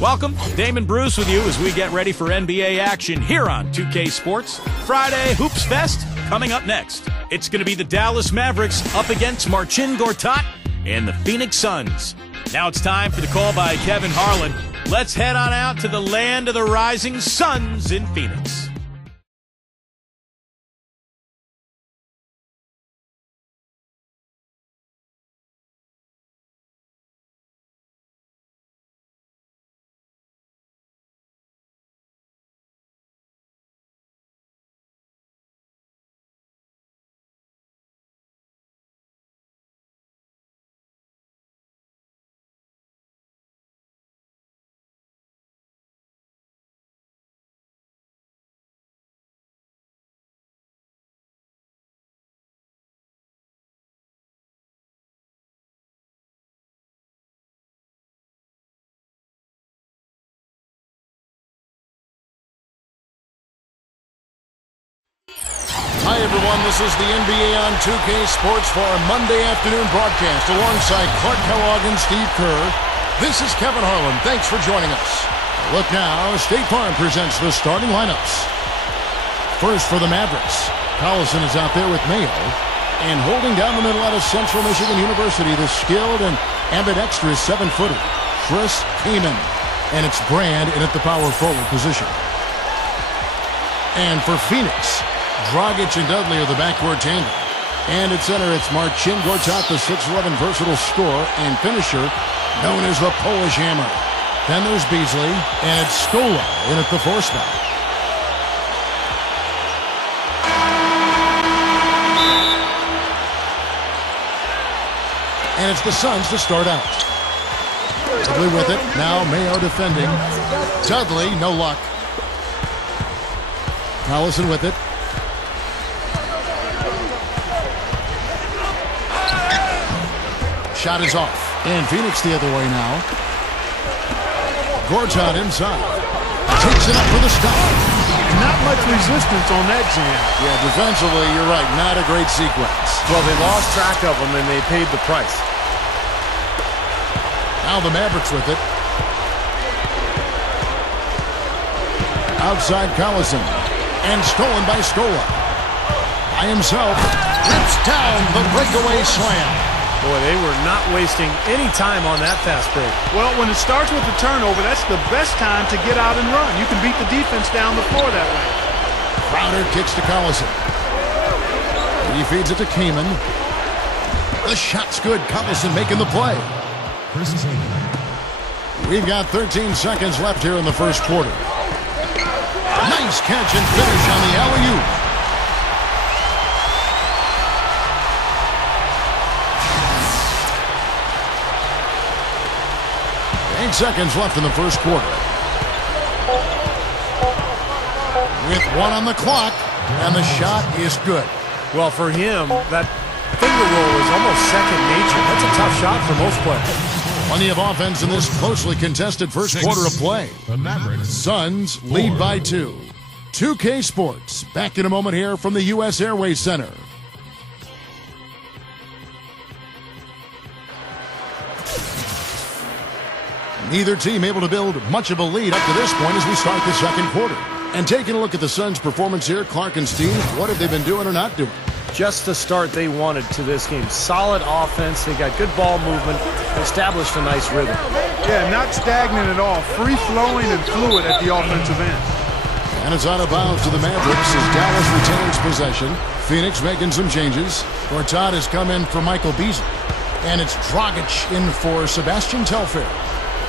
Welcome, Damon Bruce with you as we get ready for NBA action here on 2K Sports. Friday Hoops Fest coming up next. It's going to be the Dallas Mavericks up against Marcin Gortat and the Phoenix Suns. Now it's time for the call by Kevin Harlan. Let's head on out to the land of the rising suns in Phoenix. Hi, everyone. This is the NBA on 2K Sports for our Monday afternoon broadcast alongside Clark Kellogg and Steve Kerr. This is Kevin Harlan. Thanks for joining us. Look now, State Farm presents the starting lineups. First for the Mavericks, Collison is out there with Mayo. And holding down the middle out of Central Michigan University, the skilled and ambidextrous 7-footer, Chris Kaman. And it's Brand in at the power forward position. And for Phoenix, Dragic and Dudley are the backcourt tandem. And at center, it's Marcin Gortat, the 6'11" versatile scorer and finisher, known as the Polish Hammer. Then there's Beasley, and it's Scola in at the 4 spot. And it's the Suns to start out. Dudley with it, now Mayo defending. Dudley, no luck. Collison with it. Shot is off. And Phoenix the other way now. Gortat inside. Takes it up for the stop. Not much resistance on that jam. Yeah, defensively, you're right. Not a great sequence. Well, they lost track of them, and they paid the price. Now the Mavericks with it. Outside Collison. And stolen by Scola. By himself. Rips down the breakaway slam. Boy, they were not wasting any time on that fast break. Well, when it starts with the turnover, that's the best time to get out and run. You can beat the defense down the floor that way. Crowder kicks to Collison. He feeds it to Kaman. The shot's good. Collison making the play. We've got 13 seconds left here in the first quarter. Nice catch and finish on the alley-oop. 8 seconds left in the first quarter. With 1 on the clock, and the shot is good. Well, for him, that finger roll is almost second nature. That's a tough shot for most players. Plenty of offense in this closely contested first quarter of play. The Mavericks. Suns lead by 2. 2K Sports, back in a moment here from the U.S. Airways Center. Neither team able to build much of a lead up to this point as we start the second quarter. And taking a look at the Suns' performance here, Clark and Steve, what have they been doing or not doing? Just the start they wanted to this game. Solid offense. They got good ball movement. Established a nice rhythm. Yeah, not stagnant at all. Free-flowing and fluid at the offensive end. And it's out of bounds to the Mavericks as Dallas retains possession. Phoenix making some changes. Gortat has come in for Michael Beasley. And it's Dragic in for Sebastian Telfair.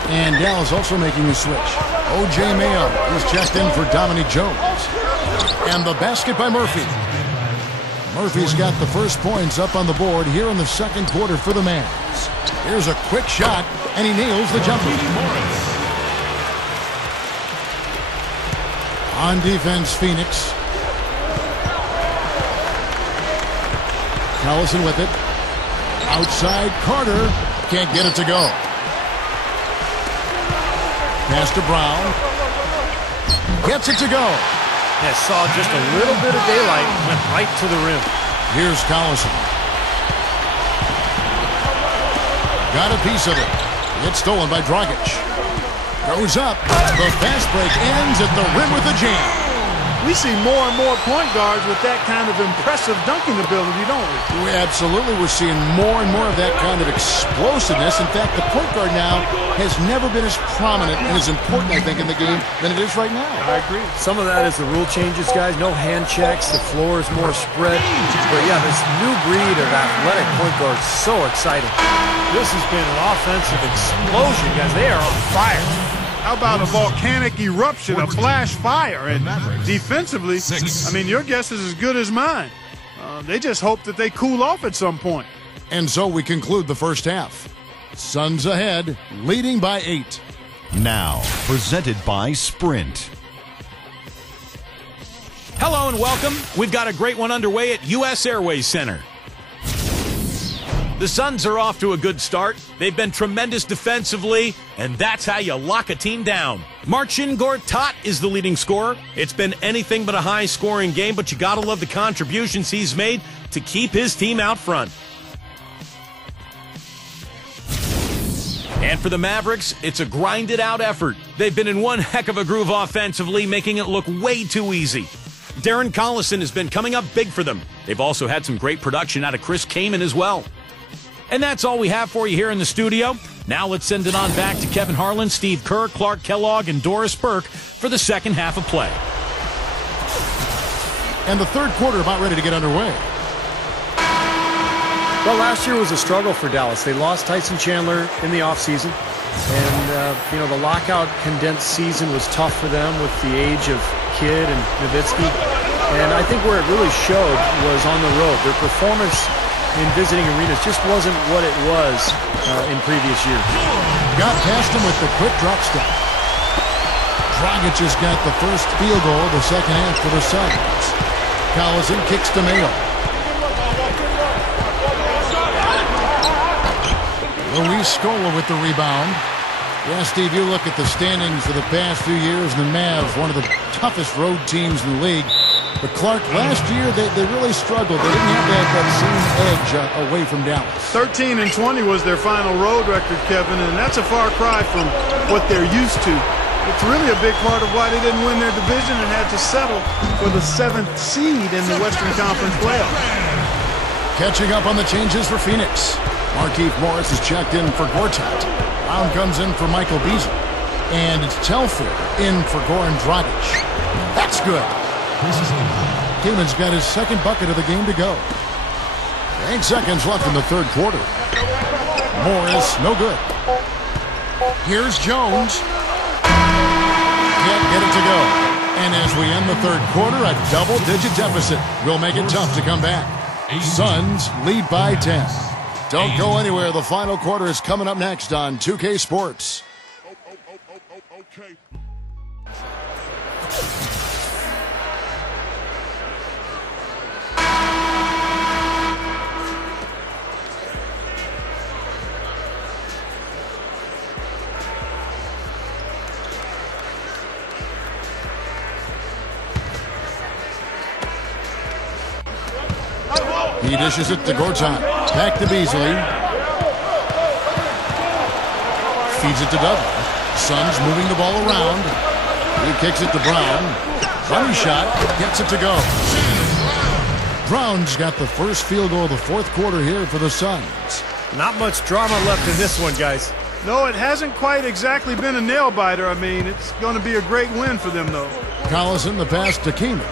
And Dallas also making a switch. O.J. Mayo is checked in for Dominique Jones. And the basket by Murphy. Murphy's got the first points up on the board here in the second quarter for the Mavs. Here's a quick shot, and he nails the jumper. On defense, Phoenix. Collison with it. Outside, Carter. Can't get it to go. Pass to Brown. Gets it to go. Yeah, saw just a little bit of daylight. Went right to the rim. Here's Collison. Got a piece of it. It's stolen by Dragic. Goes up. The fast break ends at the rim with a jam. We see more and more point guards with that kind of impressive dunking ability, don't we? Absolutely. We're seeing more and more of that kind of explosiveness. In fact, the point guard now has never been as prominent and as important, I think, in the game than it is right now. I agree. Some of that is the rule changes, guys. No hand checks. The floor is more spread. But, yeah, this new breed of athletic point guard is so exciting. This has been an offensive explosion, guys. They are on fire. How about a volcanic eruption, a flash fire? And defensively, I mean, your guess is as good as mine. They just hope that they cool off at some point. And so we conclude the first half. Suns ahead, leading by 8. Now, presented by Sprint. Hello and welcome. We've got a great one underway at U.S. Airways Center. The Suns are off to a good start. They've been tremendous defensively, and that's how you lock a team down. Marcin Gortat is the leading scorer. It's been anything but a high-scoring game, but you gotta love the contributions he's made to keep his team out front. And for the Mavericks, it's a grinded-out effort. They've been in one heck of a groove offensively, making it look way too easy. Darren Collison has been coming up big for them. They've also had some great production out of Chris Kaman as well. And that's all we have for you here in the studio. Now let's send it on back to Kevin Harlan, Steve Kerr, Clark Kellogg, and Doris Burke for the second half of play. And the third quarter about ready to get underway. Well, last year was a struggle for Dallas. They lost Tyson Chandler in the offseason. And, the lockout condensed season was tough for them with the age of Kidd and Nowitzki. And I think where it really showed was on the road. Their performance in visiting arenas just wasn't what it was in previous years. Got past him with the quick drop step. Dragic has got the first field goal of the second half for the Suns. Collison kicks to Mayo. Luis Scola with the rebound. Yeah, Steve, you look at the standings for the past few years, and the Mavs, one of the toughest road teams in the league. But Clark, last year, they really struggled. They didn't have that same edge away from Dallas. 13-20 was their final road record, Kevin, and that's a far cry from what they're used to. It's really a big part of why they didn't win their division and had to settle for the 7th seed in the Western Conference playoffs. Catching up on the changes for Phoenix. Markieff Morris is checked in for Gortat. Brown comes in for Michael Beasley. And it's Telfair in for Goran Dragic. That's good. Kaman's got his second bucket of the game to go. 8 seconds left in the third quarter. Morris, no good. Here's Jones. Can't get it to go. And as we end the third quarter, a double-digit deficit will make it tough to come back. Suns lead by 10. Don't go anywhere. The final quarter is coming up next on 2K Sports. Okay. He dishes it to Gortat. Back to Beasley. Feeds it to Dudley. Suns moving the ball around. He kicks it to Brown. Running shot. Gets it to go. Brown's got the first field goal of the fourth quarter here for the Suns. Not much drama left in this one, guys. No, it hasn't quite exactly been a nail-biter. I mean, it's going to be a great win for them, though. Collison, the pass to Kaman.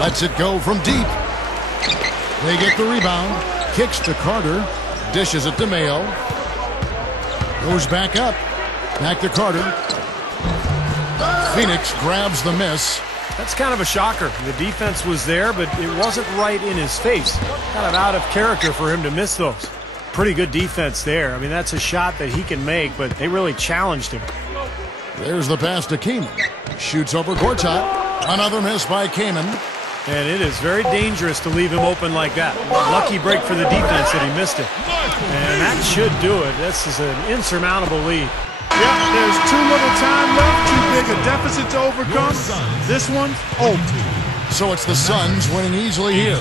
Lets it go from deep. They get the rebound. Kicks to Carter. Dishes it to Mayo. Goes back up. Back to Carter. Phoenix grabs the miss. That's kind of a shocker. The defense was there, but it wasn't right in his face. Kind of out of character for him to miss those. Pretty good defense there. I mean, that's a shot that he can make, but they really challenged him. There's the pass to Kaman. Shoots over Gortat. Another miss by Kaman. And it is very dangerous to leave him open like that. Lucky break for the defense that he missed it. And that should do it. This is an insurmountable lead. Yep, there's too little time left, too big a deficit to overcome. This one's over. So it's the Suns winning easily here.